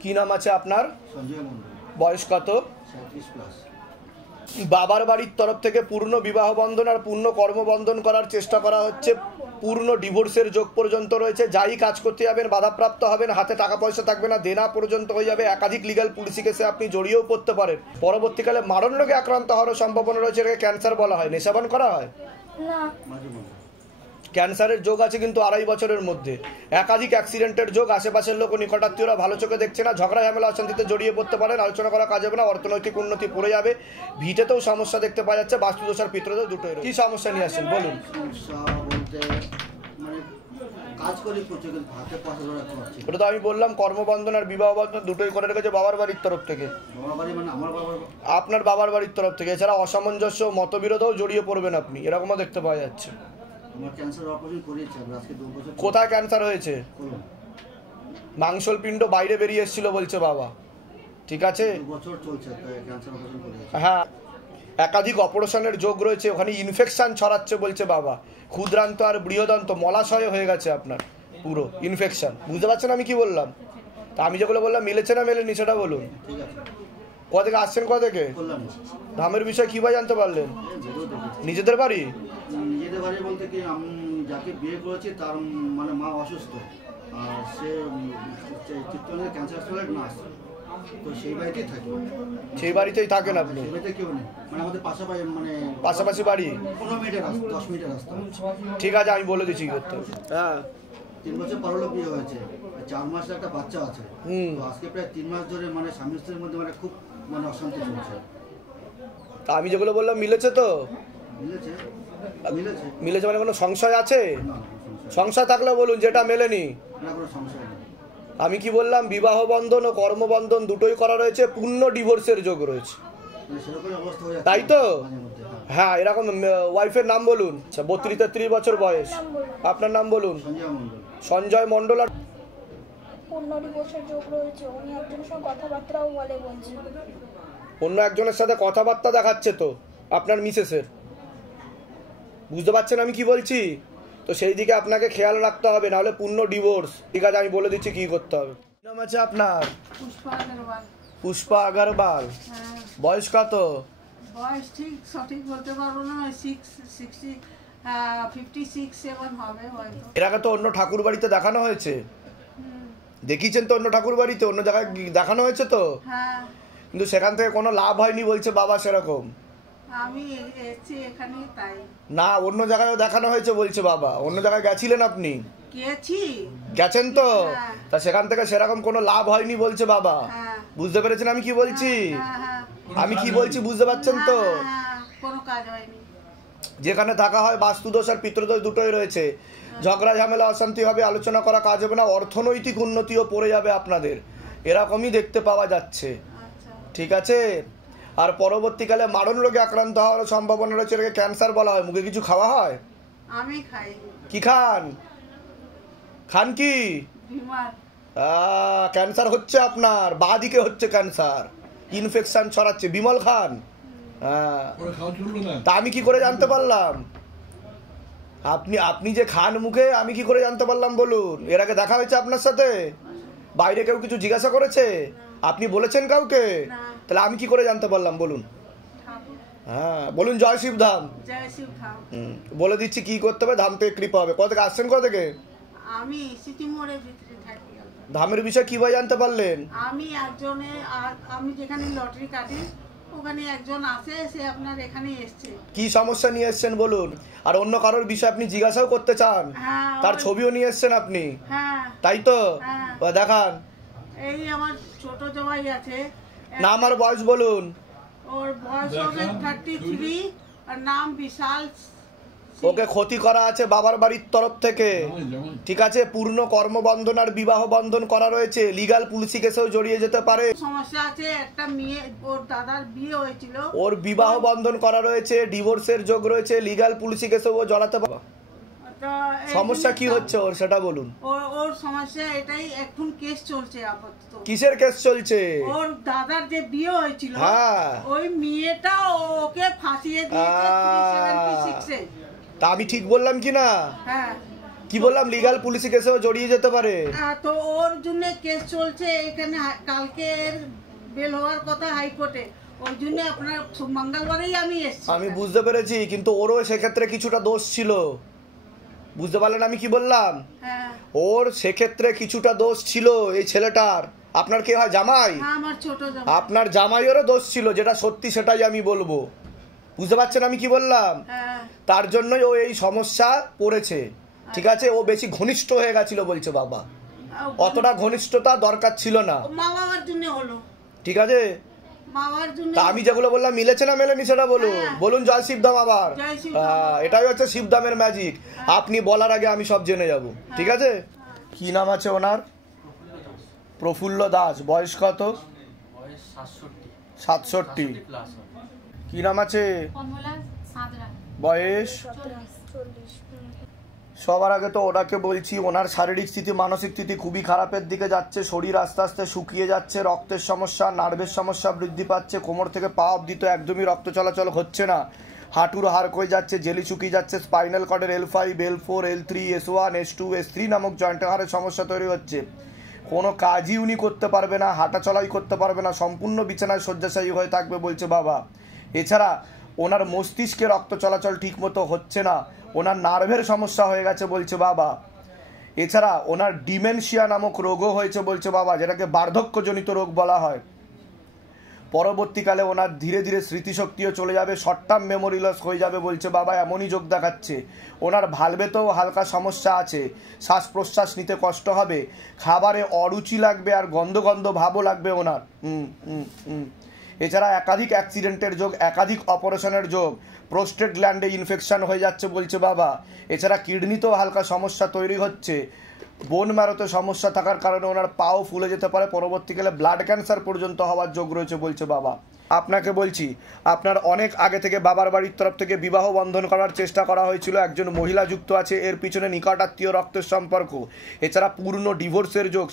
কি নাম আছে আপনার? সঞ্জয় মন্ডল। বয়স কত? 37+। বাবার বাড়ির তরফ থেকে পূর্ণ বিবাহ বন্ধন আর পূর্ণ কর্মবন্ধন করার চেষ্টা করা হচ্ছে। পূর্ণ ডিভোর্সের যোগ পর্যন্ত রয়েছে। যাই কাজ করতে যাবেন বাধাপ্রাপ্ত হবেন, হাতে টাকা পয়সা থাকবে না, দেনা পর্যন্ত হয়ে যাবে। একাধিক লিগ্যাল পুলিশি কেসে আপনি জড়িয়েও পড়তে পারেন। পরবর্তীকালে মারণ রোগে আক্রান্ত হওয়ার সম্ভাবনা রয়েছে। এটাকে ক্যান্সার বলা হয়। নেশাপান করা হয় না, ক্যান্সারের যোগ আছে কিন্তু 2.5 বছরের মধ্যে। একাধিক অ্যাক্সিডেন্টের যোগ। আশেপাশের লোক নিকটাত্মীয়রা ভালো চোখে দেখছে না। ঝগড়া ঝামেলা অশান্তিতে জড়িয়ে পড়তে পারেন। আলোচনা করা কাজ হবে না। অর্থনৈতিক উন্নতি পড়ে যাবে। ভিটেতেও সমস্যা দেখতে পাওয়া যাচ্ছে। বাস্তুদোষ আর পিতৃদোষ দুটোই। কি সমস্যা নিয়ে আসছেন বলুন? সমস্যা বলতে মানে কাজ করি প্রচুর, কিন্তু হাতে পয়সা ধরে রাখতে পারছি। ওটা তো আমি বললাম কর্মবন্ধন আর বিবাহ বন্ধন দুটোই করে রেখেছে বাবার বাড়ির তরফ থেকে। বাবার বাড়ি মানে আমার বাবার? আপনার বাবার বাড়ির তরফ থেকে। এছাড়া অসামঞ্জস্য মতবিরোধেও জড়িয়ে পড়বেন আপনি, এরকমও দেখতে পাওয়া যাচ্ছে। আমার ক্যান্সার অপারেশন করিয়েছি আজকে 2 বছর। কোথায় ক্যান্সার হয়েছে? মাংসল পিণ্ড বাইরে বেরিয়ে এসেছিল বলছে বাবা। ঠিক আছে, 2 বছর চলছে ক্যান্সার অপারেশন করিয়েছি। হ্যাঁ, একাধিক অপারেশনের যোগ রয়েছে। ওখানে ইনফেকশন ছড়াচ্ছে বলছে বাবা। ক্ষুদ্রান্ত আর বৃহদান্ত মলাশয় হয়ে গেছে আপনার পুরো ইনফেকশন। বুঝতে পারছেন আমি কি বললাম? তা আমি যেগুলো বললাম মিলেছে না মেলেনি সেটা বলুন। ঠিক আছে। কোথা থেকে আসছেন? কোথা থেকে? ধামের বিষয়ে কী ভাই জানতে পারলেন? নিজেদের বাড়ি? নিজেদের বাড়ি বলতে কি, আমি যাকে বিয়ে করেছি তার মানে মা অসুস্থ, আর সে চিত্তরঞ্জন ক্যান্সার হসপিটালের নার্স। তো সেই বাড়িতেই থাকি। সেই বাড়িতেই থাকেন আপনি? সেই বাড়িতে কেউ নেই, মানে আমাদের পাশাপাশি, মানে পাশাপাশি বাড়ি? 15 মিনিটের রাস্তা, 10 মিনিটের রাস্তা। ঠিক আছে, আমি বলে দিচ্ছি কি করতে হবে। হ্যাঁ, 3 বছর পর হলো বিয়ে হয়েছে, 4 মাসের একটা বাচ্চা আছে। তো আজকে প্রায় 3 মাস ধরে মানে স্বামী স্ত্রীর মধ্যে মানে খুব মানে অশান্তি চলছে। তা আমি যেগুলো বললাম মিলেছে তো? মিলেছে মিলেছে মিলেছে মানে কোনো সংশয় আছে? না, সংশয় থাকলে বলুন, যেটা মেলেনি। না কোনো সমস্যা নেই। আমি কি বললাম? বিবাহ বন্ধন ও কর্মবন্ধন দুটোই করা রয়েছে। পূর্ণ ডিভোর্সের যোগ রয়েছে, মানে সেরকম অবস্থা হয়ে যাচ্ছে তাই তো? মাঝে মধ্যে। হ্যাঁ, এরকম। ওয়াইফের নাম বলুন। 32-33 বছর বয়স। আপনার নাম বলুন। সঞ্জয় মন্ডল। সঞ্জয় মন্ডল। আর পূর্ণ ডিভোর্সের যোগ রয়েছে। উনি একজনের সঙ্গে কথাবার্তাও বলছে। অন্য একজনের সাথে কথাবার্তা দেখাচ্ছে তো আপনার মিসেসের। বুঝতে পারছেন আমি কি বলছি? তো সেই দিকে আপনাকে খেয়াল রাখতে হবে, নাহলে পূর্ণ ডিভোর্স। ঠিক আছে, আমি বলে দিচ্ছি কি করতে হবে। নাম আছে আপনার? পুষ্পা আগরওয়াল। পুষ্পা আগরওয়াল। হ্যাঁ, বয়স কত? বয়স ঠিক সঠিক বলতে পারবো না, 56-7 হবে হয়তো। এর আগে তো অন্য ঠাকুর বাড়িতে দেখানো হয়েছে, দেখিয়েছেন তো? অন্য ঠাকুর বাড়িতে, অন্য জায়গায় দেখানো হয়েছে তো? হ্যাঁ, কিন্তু সেখান থেকে কোনো লাভ হয়নি বলছে বাবা। সেরকম আমি এসেছি এখানেই তাই। না, অন্য জায়গায়ও দেখানো হয়েছে বলছে বাবা। অন্য জায়গায় গেছিলেন আপনি? গেছি। গেছেন তো? হ্যাঁ। তা সেখান থেকে সেরকম কোনো লাভ হয়নি বলছে বাবা। হ্যাঁ। বুঝতে পেরেছেন আমি কি বলছি? হ্যাঁ, হ্যাঁ, আমি কি বলছি বুঝতে পারছেন তো? হ্যাঁ, কোনো কাজ হয়নি। যেখানে থাকা হয় বাস্তুদোষ আর পিতৃদোষ দুটোই রয়েছে। ঝগড়া ঝামেলা অশান্তি হবে, আলোচনা করা কাজ হবে না। অর্থনৈতিক উন্নতিও পড়ে যাবে আপনাদের, এরকমই দেখতে পাওয়া যাচ্ছে। আচ্ছা, ঠিক আছে? আর পরবর্তীকালে মারণ রোগে আক্রান্ত হওয়ার সম্ভাবনা রয়েছে। এটাকে ক্যান্সার বলা হয়। মুখে কিছু খাওয়া হয়? আমি খাই। কি খান? খান কি? বিমার। ক্যান্সার হচ্ছে আপনার, বাঁ দিকে হচ্ছে ক্যান্সার, ইনফেকশন ছড়াচ্ছে। বিমল খান? হ্যাঁ। তা আমি কি করে জানতে পারলাম? আপনি যে খান মুখে, আমি কি করে জানতে পারলাম বলুন? এর আগে দেখা হয়েছে আপনার সাথে? বাইরে কেউ কিছু জিজ্ঞাসা করেছে? আপনি বলেছেন কাউকে? তাহলে আমি কি করে জানতে পারলাম বলুন? হ্যাঁ, বলুন জয় শিব ধাম। জয় শিব ধাম। বলে দিচ্ছি কি করতে হবে। ধাম থেকে কৃপা হবে। কোথা থেকে আসছেন? কোথা থেকে? আমি সিটি মোড়ের ভিতরে থাকি। ধামের বিষয়ে কিভাবে জানতে পারলেন? আমি আমি যেখানে লটারি কাটি ওখানে একজন আছে, সে আপনার এখানে এসছে। কি সমস্যা নিয়ে এসছেন বলুন? আর অন্য কারোর বিষয়ে আপনি জিজ্ঞাসাও করতে চান? হ্যাঁ, তার ছবিও নিয়ে এসছেন আপনি? হ্যাঁ, তাই তো? হ্যাঁ। দেখান। এই আমার ছোট জামাই আছে। নাম আর বয়স বলুন। ওর বয়স হবে 33 আর নাম বিশাল। ওকে ক্ষতি করা আছে বাবার বাড়ির তরফ থেকে। ঠিক আছে, পূর্ণ কর্মবন্ধন আর বিবাহ বন্ধন করা রয়েছে। লিগ্যাল পুলিশি কেসেও জড়িয়ে যেতে পারে। সমস্যা আছে, একটা মেয়ে, ওর দাদার বিয়ে হয়েছিল, ওর বিবাহ বন্ধন করা রয়েছে, ডিভোর্সের যোগ রয়েছে, লিগ্যাল পুলিশি কেসেও ও জড়াতে পারে। সমস্যা কি হচ্ছে ওর সেটা বলুন। ওর সমস্যা এটাই, এখন কেস চলছে আপাতত। কিসের কেস চলছে? ওর দাদার যে বিয়ে হয়েছিল, হ্যাঁ, ওই মেয়েটা ওকে ফাঁসিয়ে দিয়েছে 376-এ। তা আমি ঠিক বললাম কি না? হ্যাঁ, কি বললাম, লিগ্যাল পুলিশি কেসেও জড়িয়ে যেতে পারে। তো ওর জন্য কেস চলছে এখানে, কালকে বেল হওয়ার কথা হাইকোর্টে, ওই জন্য আপনার মঙ্গলবারেই আমি এসেছি। আমি বুঝতে পেরেছি, কিন্তু ওরও সেক্ষেত্রে কিছুটা দোষ ছিল, বুঝতে পারলেন আমি কি বললাম? হ্যাঁ, ওর সেক্ষেত্রে কিছুটা দোষ ছিল এই ছেলেটার। আপনার কে হয়, জামাই? আমার ছোট জামাই। আপনার জামাইয়েরও দোষ ছিল, যেটা সত্যি সেটাই আমি বলবো, বুঝতে পারছেন আমি কি বললাম? হ্যাঁ, তার জন্যই ও এই সমস্যা পড়েছে, ঠিক আছে? ও বেশি ঘনিষ্ঠ হয়ে গেছিল বলছে বাবা, অতটা ঘনিষ্ঠতা দরকার ছিল না, মা বাবার জন্য হলো, ঠিক আছে? মা বাবার জন্য। তা আমি যেগুলো বললাম মিলেছে না মেলেনি সেটা বলুন, হ্যাঁ। বলুন জয় শিবধাম আবার। জয় শিবধাম। এটাই হচ্ছে শিবধামের ম্যাজিক, আপনি বলার আগে আমি সব জেনে যাব, ঠিক আছে? কি নাম আছে ওনার? প্রফুল্ল দাস। বয়স কত? বয়স 67। প্লাস। কি নাম আছে? কমলা সাদরা, বয়স? 40। সবার আগে তো ওনাকে বলছি, ওনার শারীরিক স্থিতি মানসিক স্থিতি খুবই খারাপের দিকে যাচ্ছে, শরীর আস্তে আস্তে শুকিয়ে যাচ্ছে, রক্তের সমস্যা নার্ভের সমস্যা বৃদ্ধি পাচ্ছে, কোমর থেকে পা অবধি তো একদমই রক্ত চলাচল হচ্ছে না, হাঁটুর হাড় ক্ষয়ে যাচ্ছে, জেলি শুকিয়ে যাচ্ছে, spinal কর্ডের L5, L4, L3, S1, S2, S3 নামক জয়েন্টের হাড়ের সমস্যা তৈরি হচ্ছে, কোনো কাজই উনি করতে পারবে না, হাঁটা চলাই করতে পারবে না, সম্পূর্ণ বিছানায় শয্যাশায়ী হয়ে থাকবে বলছে বাবা। এছাড়া ওনার মস্তিষ্কে রক্ত চলাচল ঠিক মতো হচ্ছে না, ওনার নার্ভের সমস্যা হয়ে গেছে বলছে বাবা। এছাড়া ওনার ডিমেনশিয়া নামক রোগও হয়েছে বলছে বাবা, যেটাকে বার্ধক্যজনিত রোগ বলা হয়। পরবর্তীকালে ওনার ধীরে ধীরে স্মৃতিশক্তিও চলে যাবে, শর্ট টার্ম মেমোরি লস হয়ে যাবে বলছে বাবা, এমনই যোগ দেখাচ্ছে। ওনার ভালভেতেও হালকা সমস্যা আছে, শ্বাস প্রশ্বাস নিতে কষ্ট হবে, খাবারে অরুচি লাগবে আর গন্ধ গন্ধ ভাবও লাগবে ওনার। এছাড়া একাধিক অ্যাক্সিডেন্টের যোগ, একাধিক অপারেশনের যোগ, প্রোস্টেট গ্ল্যান্ডে ইনফেকশন হয়ে যাচ্ছে বলছে বাবা। এছাড়া কিডনিতেও হালকা সমস্যা তৈরি হচ্ছে, বোন ম্যারোতে সমস্যা থাকার কারণে ওনার পাও ফুলে যেতে পারে, পরবর্তীকালে ব্লাড ক্যান্সার পর্যন্ত হওয়ার যোগ রয়েছে বলছে বাবা। আপনাকে বলছি, আপনার অনেক আগে থেকে বাবার বাড়ির তরফ থেকে বিবাহ বন্ধন করার চেষ্টা করা হয়েছিল, একজন মহিলা যুক্ত আছে, এর পিছনে নিকটাত্মীয় রক্তের সম্পর্ক, এছাড়া পূর্ণ ডিভোর্সের যোগ,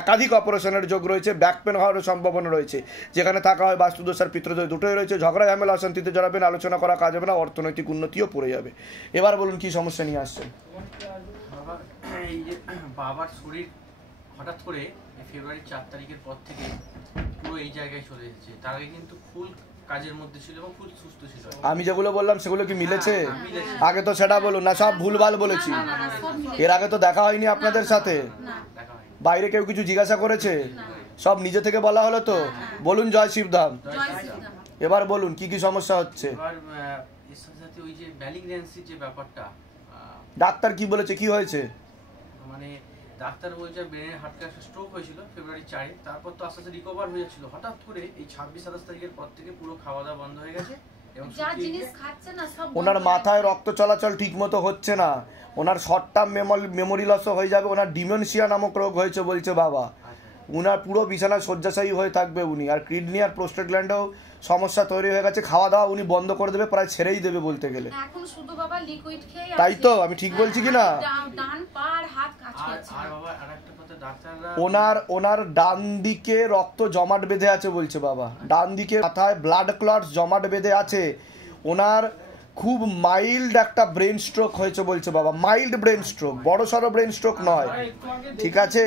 একাধিক অপারেশনের যোগ রয়েছে, ব্যাক পেন হওয়ার সম্ভাবনা রয়েছে, যেখানে থাকা হয় বাস্তুদোষ আর পিতৃদোষ দুটোই রয়েছে, ঝগড়া ঝামেলা অশান্তিতে জড়াবেন, আলোচনা করা কাজ হবে না, অর্থনৈতিক উন্নতিও পড়ে যাবে। এবার বলুন কি সমস্যা নিয়ে আসছেন? এই যে বাবার শরীর হঠাৎ করে ফেব্রুয়ারি 4 তারিখের পর থেকে পুরো এই জায়গায় চলে এসেছে, তার আগে কিন্তু ফুল কাজের মধ্যে ছিল এবং ফুল সুস্থ ছিল। আমি যেগুলো বললাম সেগুলো কি মিলেছে? হ্যাঁ, মিলেছে। আগে তো সেটা বলুন না, সব ভুলভাল বলেছি। না, না, সব মিলে। এর আগে তো দেখা হয়নি আপনাদের সাথে, না, দেখা হয়নি। বাইরে কেউ কিছু জিজ্ঞাসা করেছে? সব নিজে থেকে বলা হলো তো? বলুন জয় শিবধাম। জয় শ্রীরাম। এবার বলুন কি কি সমস্যা হচ্ছে? এবার এর সাথে সাথে ওই যে ম্যালিগন্যান্সির যে ব্যাপারটা, ডাক্তার কি বলেছে, কি হয়েছে? মানে ডাক্তার বলছে ব্রেনের হার্টে একটা স্ট্রোক হয়েছিল ফেব্রুয়ারি 4, তারপর তো আস্তে আস্তে রিকভার হয়ে যাচ্ছিল, হঠাৎ করে এই 26-27 তারিখের পর থেকে পুরো খাওয়া দাওয়া বন্ধ হয়ে গেছে এবং যা জিনিস খাচ্ছে না সব ওনার মাথায় রক্ত চলাচল ঠিক মতো হচ্ছে না, ওনার শর্ট টার্ম মেমোরি লসও হয়ে যাবে, ওনার ডিমেনশিয়া নামক রোগ হয়েছে বলছে বাবা। উনার পুরো বিছানায় শয্যাশায়ী হয়ে থাকবে উনি, আর কিডনি আর প্রোস্টেট গ্ল্যান্ডেও সমস্যা তৈরি হয়ে গেছে, খাওয়া দাওয়া উনি বন্ধ করে দেবে, প্রায় ছেড়েই দেবে বলতে গেলে। এখন শুধু বাবা লিকুইড খেয়ে তাই তো, আমি ঠিক বলছি কি না? ডান পার হাত কাজ আর করছে আর বাবা আরেকটা কথা, ডাক্তাররা ওনার ডান দিকে রক্ত জমাট বেঁধে আছে বলছে বাবা, ডান দিকে মাথায় ব্লাড ক্লটস জমাট বেঁধে আছে, ওনার খুব মাইল্ড একটা ব্রেন স্ট্রোক হয়েছে বলছে বাবা, মাইল্ড ব্রেন স্ট্রোক, বড় সড়ো ব্রেন স্ট্রোক নয়, ঠিক আছে?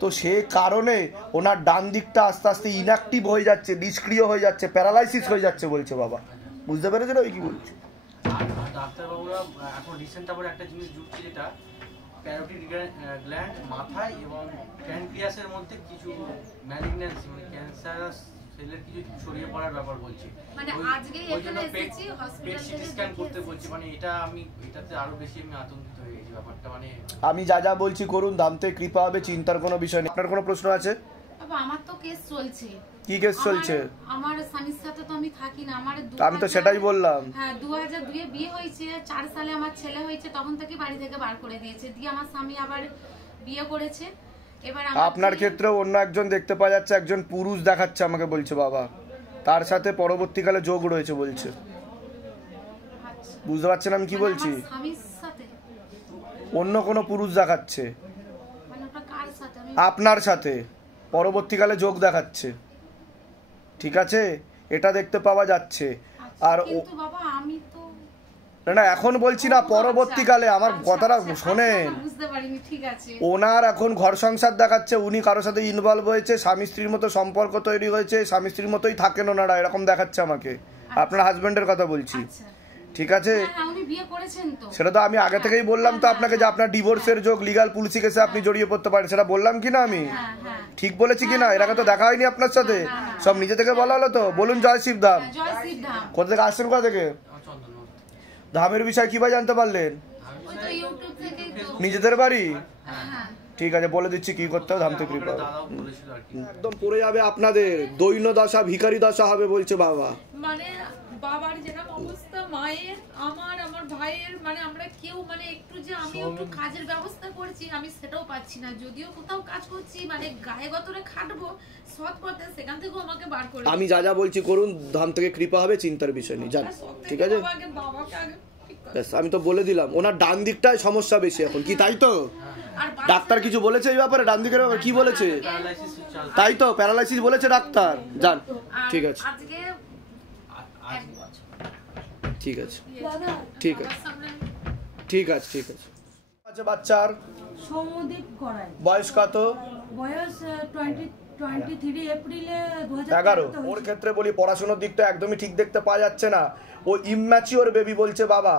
তো সে কারণে ওনার ডান দিকটা আস্তে আস্তে ইনঅ্যাক্টিভ হয়ে যাচ্ছে, নিষ্ক্রিয় হয়ে যাচ্ছে, প্যারালাইসিস হয়ে যাচ্ছে বলছে বাবা। বুঝতে পেরেছেন ওই কি বলছে? আর ডাক্তারবাবুরা এখন রিসেন্ট আবার একটা জিনিস জুটছে, যেটা প্যারোটিড গ্ল্যান্ড মাথায় এবং প্যানক্রিয়াসের মধ্যে কিছু ম্যালিগন্যান্সি মানে ক্যান্সারাস সেলের কিছু ছড়িয়ে পড়ার ব্যাপার বলছে, মানে আজকেই এখানে এসেছি হসপিটাল থেকে সিটি স্ক্যান করতে বলছি, মানে এটাতে আরো বেশি আমি আতঙ্কিত হয়ে গেছি ব্যাপারটা। মানে আমি যা যা বলছি করুন, দামতে কৃপা হবে, চিন্তার কোনো বিষয় নেই। আপনার কোনো প্রশ্ন আছে? বাবা আমার তো কেস চলছে। কি কেস চলছে? আমার স্বামীর সাথে তো আমি থাকি না, আমার আমি তো সেটাই বললাম। হ্যাঁ 2002 এ বিয়ে হয়েছে, 4 সালে আমার ছেলে হয়েছে, তখন থেকে বাড়ি থেকে বার করে দিয়েছে, দিয়ে আমার স্বামী আবার বিয়ে করেছে। এবার আপনার ক্ষেত্রে অন্য একজন দেখতে পাওয়া যাচ্ছে, একজন পুরুষ দেখাচ্ছে আমাকে বলছে বাবা, তার সাথে পরবর্তীকালে যোগ রয়েছে বলছে। আচ্ছা, বুঝতে পারছেন আমি কি বলছি? আমার স্বামীর সাথে অন্য কোনো পুরুষ দেখাচ্ছে মানে ওটা কার সাথে? আপনার সাথে পরবর্তীকালে যোগ দেখাচ্ছে, ঠিক আছে? এটা দেখতে পাওয়া যাচ্ছে। আর কিন্তু বাবা আমি তো না না এখন বলছি না, পরবর্তীকালে আমার কথাটা শোনেন। বুঝতে পারিনি, ঠিক আছে। ওনার এখন ঘর সংসার দেখাচ্ছে, উনি কারোর সাথে ইনভলভ হয়েছে, স্বামী স্ত্রীর মতো সম্পর্ক তৈরি হয়েছে, স্বামী স্ত্রীর মতোই থাকেন ওনারা, এরকম দেখাচ্ছে আমাকে। আপনার হাজবেন্ডের কথা বলছি, ঠিক আছে? উনি বিয়ে করেছেন তো? সেটা তো আমি আগে থেকেই বললাম তো আপনাকে যে আপনার ডিভোর্সের যোগ, লিগাল পুলিশি কেসে আপনি জড়িয়ে পড়তে পারেন, সেটা বললাম কি না আমি? ঠিক বলেছি কি না? এর আগে তো দেখা হয়নি আপনার সাথে, সব নিজে থেকে বলা হলো তো। বলুন জয় শিবধাম। কোথা থেকে আসছেন, কোথা থেকে? ধামের বিষয় কিভাবে জানতে পারলেন? নিজেদের বাড়ি? ঠিক আছে, বলে দিচ্ছি কি করতে হবে। ধাম থেকে কৃপা একদম পড়ে যাবে আপনাদের, দৈন্য দশা, ভিখারি দশা হবে বলছে বাবা। মানে বাবার যেরকম অবস্থা, মায়ের, আমার ভাইয়ের, মানে আমরা কেউ মানে একটু যে আমি একটু কাজের ব্যবস্থা করছি আমি সেটাও পাচ্ছি না। যদিও কোথাও কাজ করছি মানে গায়ে গতরে খাটবো সৎ পথে, সেখান থেকেও আমাকে বার করে। আমি যা যা বলছি করুন, ধাম থেকে কৃপা হবে, চিন্তার বিষয় নেই, জান, ঠিক আছে? বাবাকে আগে আমি তো বলে দিলাম, ওনার ডান দিকটাই সমস্যা বেশি এখন, কি তাই তো? ডাক্তার কিছু বলেছে এই ব্যাপারে? ডান দিকের ব্যাপারে কি বলেছে? তাই তো, প্যারালাইসিস বলেছে ডাক্তার, জান, ঠিক আছে, ঠিক আছে, ঠিক আছে, ঠিক আছে, ঠিক আছে। আচ্ছা, বাচ্চার সৌমদীপ করায় বয়স কত? বয়স 23 এপ্রিলে 11। ওর ক্ষেত্রে বলি, পড়াশোনার দিকটা একদমই ঠিক দেখতে পাওয়া যাচ্ছে না, ও ইম্যাচিওর বেবি বলছে বাবা।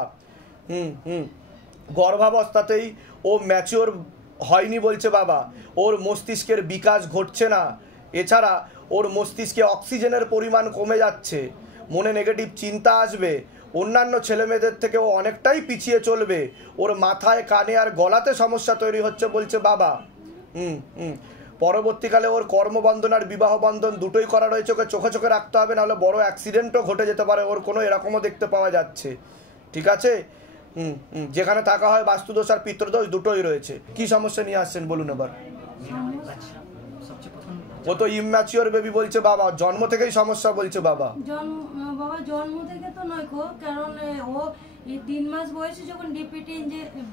গর্ভাবস্থাতেই ও ম্যাচিওর হয়নি বলছে বাবা, ওর মস্তিষ্কের বিকাশ ঘটছে না, এছাড়া ওর মস্তিষ্কে অক্সিজেনের পরিমাণ কমে যাচ্ছে, মনে নেগেটিভ চিন্তা আসবে, অন্যান্য ছেলেমেয়েদের থেকে ও অনেকটাই পিছিয়ে চলবে, ওর মাথায়, কানে আর গলাতে সমস্যা তৈরি হচ্ছে বলছে বাবা। পরবর্তীকালে ওর কর্মবন্ধন আর বিবাহ বন্ধন দুটোই করা রয়েছে, ওকে চোখে চোখে রাখতে হবে, নাহলে বড় অ্যাক্সিডেন্টও ঘটে যেতে পারে ওর, কোনো এরকমও দেখতে পাওয়া যাচ্ছে, ঠিক আছে? যেখানে থাকা হয় বাস্তুদোষ আর পিতৃদোষ দুটোই রয়েছে। কি সমস্যা নিয়ে আসছেন বলুন এবার? ও তো ইম্যাচিওর বেবি বলছে বাবা, জন্ম থেকেই সমস্যা বলছে বাবা। বাবা জন্ম থেকে তো নয় গো, কারণ ও 3 মাস বয়সে যখন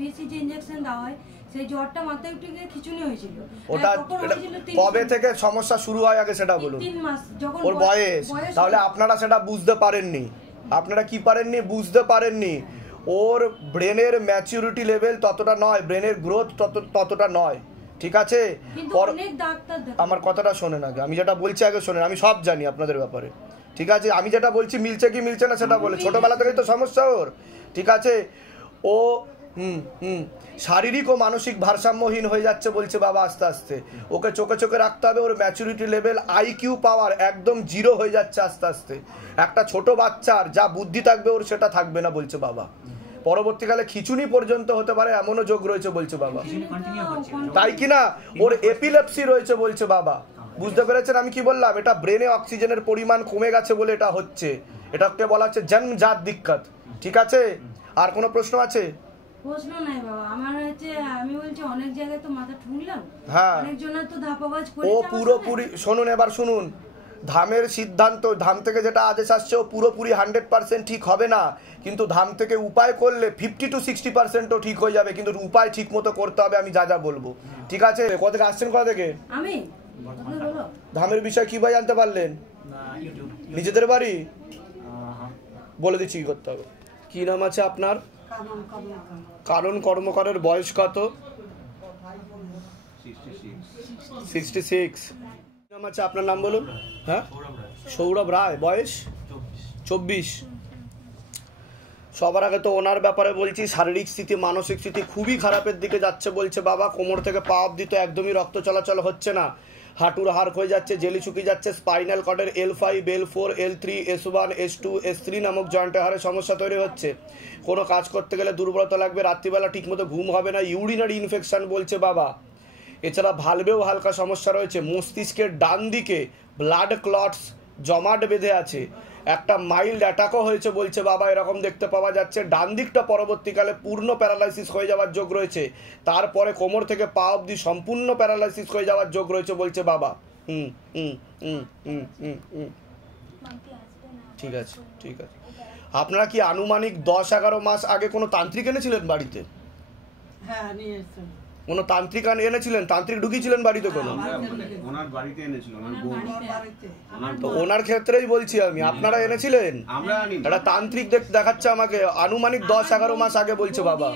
বিসিজি ইনজেকশন দেওয়া হয়, সেই জ্বরটা মাথায় উঠে গিয়ে খিচুনি হয়েছিল। ওটা কবে থেকে সমস্যা শুরু হয় আগে সেটা বলুন। 3 মাস যখন ওর বয়স, তাহলে আপনারা সেটা বুঝতে পারেননি। আপনারা কি পারেননি? বুঝতে পারেননি। ওর ব্রেনের ম্যাচুরিটি লেভেল ততটা নয়, ব্রেনের গ্রোথ ততটা নয়, ঠিক আছে? আমার কথাটা শোনেন আগে, আমি যেটা বলছি আগে শোনেন, আমি সব জানি আপনাদের ব্যাপারে, ঠিক আছে? আমি যেটা বলছি মিলছে কি মিলছে না সেটা বলে, ছোটবেলা থেকেই তো সমস্যা ওর, ঠিক আছে? ও শারীরিক ও মানসিক ভারসাম্যহীন হয়ে যাচ্ছে বলছে বাবা আস্তে আস্তে, ওকে চোখে চোখে রাখতে হবে। ওর ম্যাচুরিটি লেভেল, আইকিউ পাওয়ার একদম 0 হয়ে যাচ্ছে আস্তে আস্তে। একটা ছোট বাচ্চার যা বুদ্ধি থাকবে ওর সেটা থাকবে না বলছে বাবা। পরবর্তীকালে খিচুনি পর্যন্ত হতে পারে এমনও যোগ রয়েছে বলছে বাবা, তাই কি না? ওর এপিলেপসি রয়েছে বলছে বাবা। বুঝতে পেরেছেন আমি কি বললাম? এটা ব্রেনে অক্সিজেনের পরিমাণ কমে গেছে বলে এটা হচ্ছে, এটাকে বলা হচ্ছে জন্মজাত দিক্কত, ঠিক আছে? আর কোনো প্রশ্ন আছে? প্রশ্ন নাই বাবা, আমার হচ্ছে আমি বলছি অনেক জায়গায় তো মাথা ঠুনলাম, হ্যাঁ অনেকজনের তো ধাপাবাজ করে। ও পুরোপুরি শুনুন, এবার শুনুন, ধামের সিদ্ধান্ত, ধাম থেকে যেটা আদেশ আসছে ও পুরোপুরি 100% ঠিক হবে না, কিন্তু ধাম থেকে উপায় করলে 50 to 60%ও ঠিক হয়ে যাবে, কিন্তু উপায় ঠিক মতো করতে হবে, আমি যা যা বলবো, ঠিক আছে? কোথা থেকে আসছেন? কোথা থেকে? আমি ধামের বিষয় কিভাবে জানতে পারলেন? নিজেদের বাড়ি? বলে দিচ্ছি কি করতে হবে। কি নাম আছে আপনার? কারণ কর্মকারের বয়স কত? 66। নাম আছে আপনার, নাম বলুন। হ্যাঁ, সৌরভ রায়, বয়স 24। সবার আগে তো ওনার ব্যাপারে বলছি, শারীরিক স্থিতি, মানসিক স্থিতি খুবই খারাপের দিকে যাচ্ছে বলছে বাবা। কোমর থেকে পা অবধি তো একদমই রক্ত চলাচল হচ্ছে না, হাঁটুর হাড় হয়ে যাচ্ছে, জেলি শুকিয়ে যাচ্ছে, spinal কর্ডের L5, L4, L3, S1, S2, S3 নামক জয়েন্টে হাড়ে সমস্যা তৈরি হচ্ছে। কোনো কাজ করতে গেলে দুর্বলতা লাগবে, রাত্রিবেলা ঠিকমতো ঘুম হবে না, ইউরিনারি ইনফেকশন বলছে বাবা। এছাড়া ভালভেও হালকা সমস্যা রয়েছে, মস্তিষ্কের ডান দিকে ব্লাড ক্লটস জমাট বেঁধে আছে, একটা মাইল্ড অ্যাটাকও হয়েছে বলছে বাবা, এরকম দেখতে পাওয়া যাচ্ছে। ডান দিকটা পরবর্তীকালে পূর্ণ প্যারালাইসিস হয়ে যাওয়ার যোগ রয়েছে, তারপরে কোমর থেকে পা অবধি সম্পূর্ণ প্যারালাইসিস হয়ে যাওয়ার যোগ রয়েছে বলছে বাবা। ঠিক আছে, ঠিক আছে। আপনারা কি আনুমানিক 10-11 মাস আগে কোনো তান্ত্রিক এনেছিলেন বাড়িতে? হ্যাঁ, নিয়ে এসেছেন। কোনো তান্ত্রিক এনেছিলেন? তান্ত্রিক ঢুকিয়েছিলেন বাড়িতে কোনো? ওনার বাড়িতে এনেছিল, ওনার বউ। তো ওনার ক্ষেত্রেই বলছি আমি, আপনারা এনেছিলেন? আমরা আনি একটা তান্ত্রিক দেখাচ্ছে আমাকে, আনুমানিক 10-11 মাস আগে বলছে বাবা।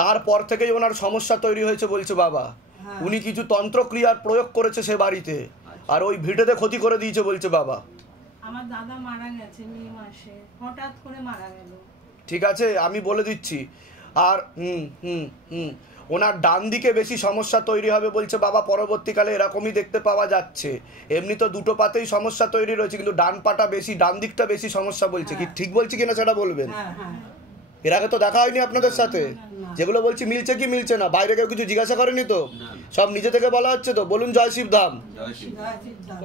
তারপর থেকেই ওনার সমস্যা তৈরি হয়েছে বলছে বাবা। উনি কিছু তন্ত্রক্রিয়ার প্রয়োগ করেছে সে বাড়িতে, আর ওই ভিটেতে ক্ষতি করে দিয়েছে বলছে বাবা। আমার দাদা মারা গেছে মে মাসে, হঠাৎ করে মারা গেল। ঠিক আছে, আমি বলে দিচ্ছি। আর ওনার ডান দিকে বেশি সমস্যা তৈরি হবে বলছে বাবা পরবর্তীকালে, এরকমই দেখতে পাওয়া যাচ্ছে। এমনি তো দুটো পাতেই সমস্যা তৈরি রয়েছে, কিন্তু ডান পাটা বেশি, ডান দিকটা বেশি সমস্যা বলছে। কি ঠিক বলছি কিনা সেটা বলবেন। এর আগে তো দেখা হয়নি আপনাদের সাথে, যেগুলো বলছি মিলছে কি মিলছে না? বাইরে কেউ কিছু জিজ্ঞাসা করেনি তো? সব নিজে থেকে বলা হচ্ছে তো? বলুন জয় শিবধাম।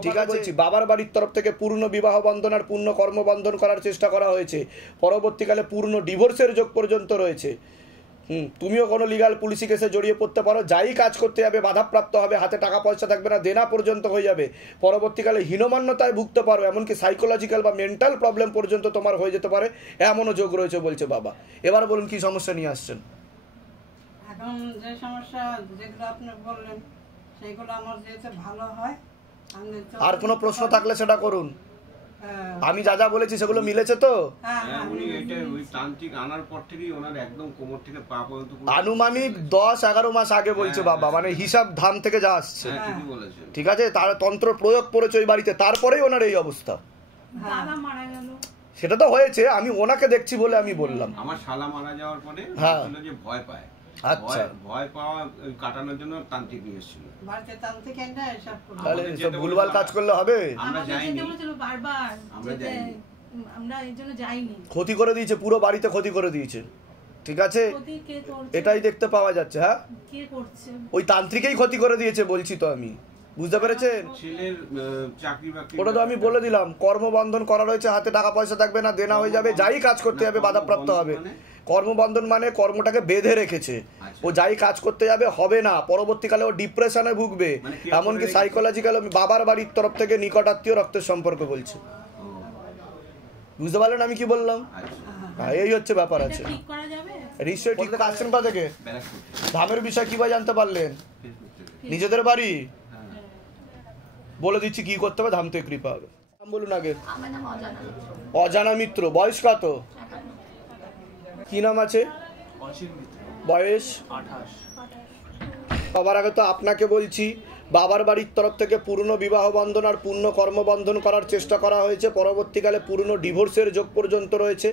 ঠিক আছে, বলছি বাবার বাড়ির তরফ থেকে পূর্ণ বিবাহ বন্ধন আর পূর্ণ কর্মবন্ধন করার চেষ্টা করা হয়েছে, পরবর্তীকালে পূর্ণ ডিভোর্সের যোগ পর্যন্ত রয়েছে। তুমিও কোনো লিগাল পুলিশি কেসে জড়িয়ে পড়তে পারো, যাই কাজ করতে যাবে বাধাপ্রাপ্ত হবে, হাতে টাকা পয়সা থাকবে না, দেনা পর্যন্ত হয়ে যাবে, পরবর্তীকালে হীনমান্যতায় ভুগতে পারো, এমনকি সাইকোলজিক্যাল বা মেন্টাল প্রবলেম পর্যন্ত তোমার হয়ে যেতে পারে, এমনও যোগ রয়েছে বলছে বাবা। এবার বলুন কি সমস্যা নিয়ে আসছেন? এখন যে সমস্যা যেগুলো আপনি বললেন সেগুলো আমার যেতে ভালো হয়। আর কোনো প্রশ্ন থাকলে সেটা করুন। আমি যা যা বলেছি সেগুলো মিলেছে তো? উনি এটা ওই তান্ত্রিক আনার পর থেকেই ওনার একদম কোমর থেকে পা পর্যন্ত আনুমানিক 10-11 মাস আগে বলছে বাবা, মানে হিসাব ধাম থেকে যা আসছে। ঠিক আছে, তার তন্ত্র প্রয়োগ করেছে ওই বাড়িতে, তারপরেই ওনার এই অবস্থা। দাদা মারা গেল, সেটা তো হয়েছে, আমি ওনাকে দেখছি বলে আমি বললাম। আমার শালা মারা যাওয়ার পরে যে ভয় পায়, আচ্ছা, ভয় পাওয়া কাটানোর জন্য তান্ত্রিক নিয়ে এসেছিল। বাড়িতে তান্ত্রিক এনে এসব করলো। তাহলে সব ভুলভাল কাজ করলে হবে? আমরা যাইনি, বারবার আমরা এই জন্য যাইনি। ক্ষতি করে দিয়েছে, পুরো বাড়িতে ক্ষতি করে দিয়েছে। ঠিক আছে, এটাই দেখতে পাওয়া যাচ্ছে। হ্যাঁ, কে করছে? ওই তান্ত্রিকেই ক্ষতি করে দিয়েছে বলছি তো আমি, বুঝতে পেরেছেন? ছেলের চাকরি বাকরি ওটা তো আমি বলে দিলাম, কর্মবন্ধন করা রয়েছে, হাতে টাকা পয়সা থাকবে না, দেনা হয়ে যাবে, যাই কাজ করতে যাবে বাধাপ্রাপ্ত হবে। কর্মবন্ধন মানে কর্মটাকে বেঁধে রেখেছে, ও যাই কাজ করতে যাবে হবে না, পরবর্তীকালে ও ডিপ্রেশনে ভুগবে, এমনকি সাইকোলজিক্যাল। বাবার বাড়ির তরফ থেকে নিকটাত্মীয় রক্তের সম্পর্ক বলছে, বুঝতে পারলেন আমি কি বললাম? এই হচ্ছে ব্যাপার আছে। নিশ্চয়ই ঠিক আসছেন পা থেকে। ধামের বিষয় কিভাবে জানতে পারলেন? নিজেদের বাড়ি বলে দিচ্ছি কি করতে হবে, ধাম থেকে কৃপা হবে। নাম বলুন আগে। অজানা মিত্র। বয়স কত? কি নাম আছে? বয়স 28। সবার আগে তো আপনাকে বলছি, বাবার বাড়ির তরফ থেকে পূর্ণ বিবাহ বন্ধন আর পূর্ণ কর্মবন্ধন করার চেষ্টা করা হয়েছে, পরবর্তীকালে পূর্ণ ডিভোর্সের যোগ পর্যন্ত রয়েছে,